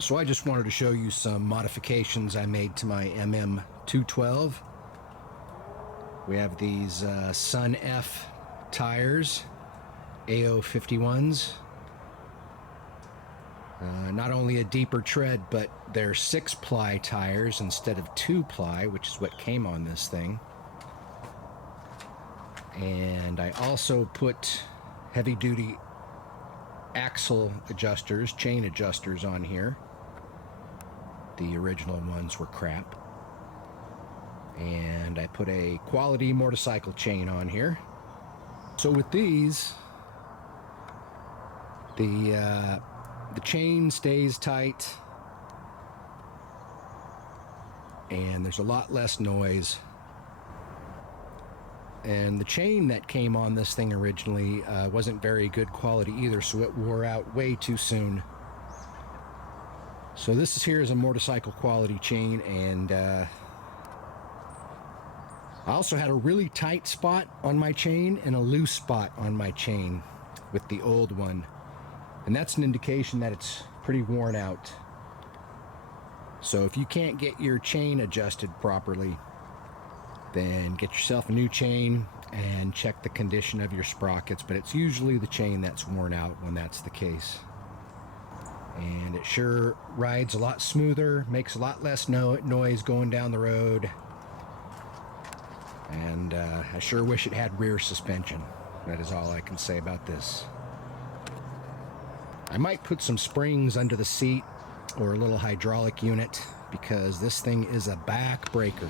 So I just wanted to show you some modifications I made to my MM-212. We have these SunF Tires A051s. Not only a deeper tread, but they're 6-ply tires instead of 2-ply, which is what came on this thing. And I also put heavy-duty axle adjusters, chain adjusters on here. The original ones were crap. And I put a quality motorcycle chain on here. So with these, the chain stays tight and there's a lot less noise. And the chain that came on this thing originally wasn't very good quality either, so it wore out way too soon. So this here is a motorcycle quality chain, and I also had a really tight spot on my chain and a loose spot on my chain with the old one. And that's an indication that it's pretty worn out. So if you can't get your chain adjusted properly, then get yourself a new chain and check the condition of your sprockets. But it's usually the chain that's worn out when that's the case. And it sure rides a lot smoother, makes a lot less noise going down the road. And I sure wish it had rear suspension. That is all I can say about this. I might put some springs under the seat or a little hydraulic unit, because this thing is a back breaker.